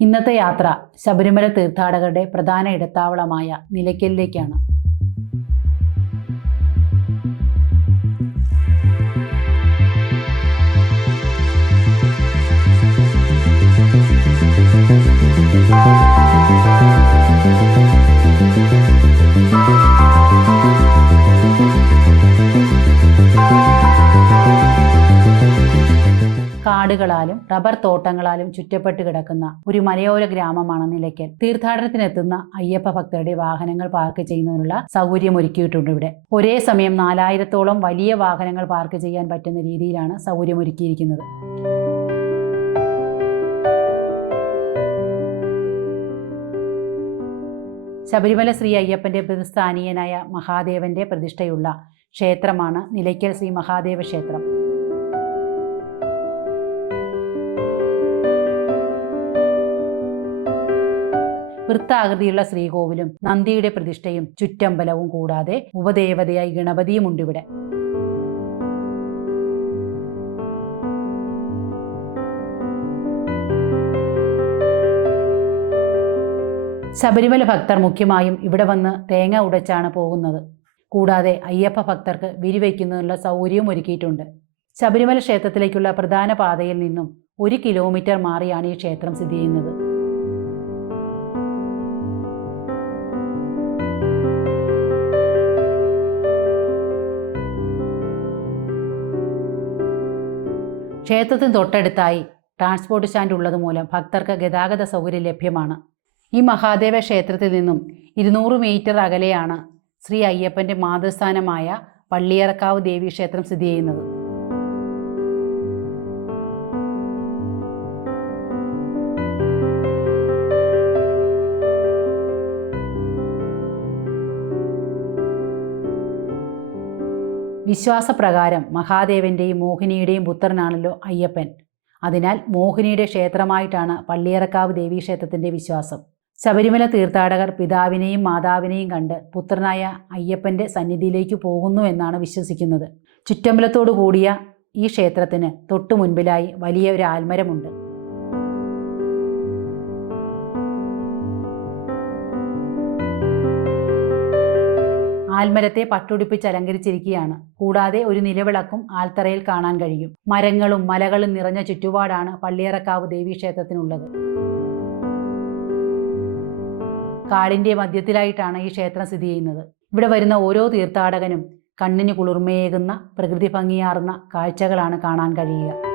ഇന്നത്തെ യാത്ര ശബരിമല തീർത്ഥാടകരുടെ പ്രധാന ഇടത്താവളമായ നിലയ്ക്കലിലേക്കാണ്. കാടുകളാലും റബ്ബർ തോട്ടങ്ങളാലും ചുറ്റപ്പെട്ട് കിടക്കുന്ന ഒരു മലയോര ഗ്രാമമാണ് നിലയ്ക്കൽ. തീർത്ഥാടനത്തിനെത്തുന്ന അയ്യപ്പ ഭക്തരുടെ വാഹനങ്ങൾ പാർക്ക് ചെയ്യുന്നതിനുള്ള സൗകര്യം ഒരുക്കിയിട്ടുണ്ട് ഇവിടെ. ഒരേ സമയം നാലായിരത്തോളം വലിയ വാഹനങ്ങൾ പാർക്ക് ചെയ്യാൻ പറ്റുന്ന രീതിയിലാണ് സൗകര്യം ഒരുക്കിയിരിക്കുന്നത് ശബരിമല ശ്രീ അയ്യപ്പന്റെ പ്രതിസ്ഥാനീയനായ മഹാദേവന്റെ പ്രതിഷ്ഠയുള്ള ക്ഷേത്രമാണ് നിലയ്ക്കൽ ശ്രീ മഹാദേവ ക്ഷേത്രം. വൃത്താകൃതിയുള്ള ശ്രീകോവിലും നന്ദിയുടെ പ്രതിഷ്ഠയും ചുറ്റമ്പലവും കൂടാതെ ഉപദേവതയായി ഗണപതിയും ഇവിടെ ശബരിമല ഭക്തർ മുഖ്യമായും ഇവിടെ വന്ന് തേങ്ങ ഉടച്ചാണ് പോകുന്നത്. കൂടാതെ അയ്യപ്പ ഭക്തർക്ക് വിരിവയ്ക്കുന്നതിനുള്ള സൗകര്യവും ഒരുക്കിയിട്ടുണ്ട്. ശബരിമല ക്ഷേത്രത്തിലേക്കുള്ള പ്രധാന പാതയിൽ നിന്നും ഒരു കിലോമീറ്റർ മാറിയാണ് ഈ ക്ഷേത്രം സ്ഥിതി ചെയ്യുന്നത്. ക്ഷേത്രത്തിന് തൊട്ടടുത്തായി ട്രാൻസ്പോർട്ട് സ്റ്റാൻഡ് ഉള്ളതുമൂലം ഭക്തർക്ക് ഗതാഗത സൗകര്യം ലഭ്യമാണ്. ഈ മഹാദേവ ക്ഷേത്രത്തിൽ നിന്നും ഇരുന്നൂറ് മീറ്റർ അകലെയാണ് ശ്രീ അയ്യപ്പന്റെ മാതൃസ്ഥാനമായ പള്ളിയറക്കാവ് ദേവീക്ഷേത്രം സ്ഥിതി ചെയ്യുന്നത്. വിശ്വാസപ്രകാരം മഹാദേവന്റെയും മോഹിനിയുടെയും പുത്രനാണല്ലോ അയ്യപ്പൻ. അതിനാൽ മോഹിനിയുടെ ക്ഷേത്രമായിട്ടാണ് പള്ളിയറക്കാവ് ദേവീക്ഷേത്രത്തിന്റെ വിശ്വാസം. ശബരിമല തീർത്ഥാടകർ പിതാവിനെയും മാതാവിനെയും കണ്ട് പുത്രനായ അയ്യപ്പന്റെ സന്നിധിയിലേക്ക് പോകുന്നു എന്നാണ് വിശ്വസിക്കുന്നത്. ചുറ്റമ്പലത്തോടു കൂടിയ ഈ ക്ഷേത്രത്തിന് തൊട്ടു മുൻപിലായി വലിയ ഒരു ആൽമരമുണ്ട്. ആൽമരത്തെ പട്ടുടിപ്പിച്ച് അലങ്കരിച്ചിരിക്കുകയാണ്. കൂടാതെ ഒരു നിലവിളക്കും ആൽത്തറയിൽ കാണാൻ കഴിയും. മരങ്ങളും മലകളും നിറഞ്ഞ ചുറ്റുപാടാണ് പള്ളിയറക്കാവ് ദേവീക്ഷേത്രത്തിനുള്ളത്. കാടിന്റെ മധ്യത്തിലായിട്ടാണ് ഈ ക്ഷേത്രം സ്ഥിതി ചെയ്യുന്നത്. ഇവിടെ വരുന്ന ഓരോ തീർത്ഥാടകനും കണ്ണിന് കുളിർമയേകുന്ന പ്രകൃതി ഭംഗിയാർന്ന കാഴ്ചകളാണ് കാണാൻ കഴിയുക.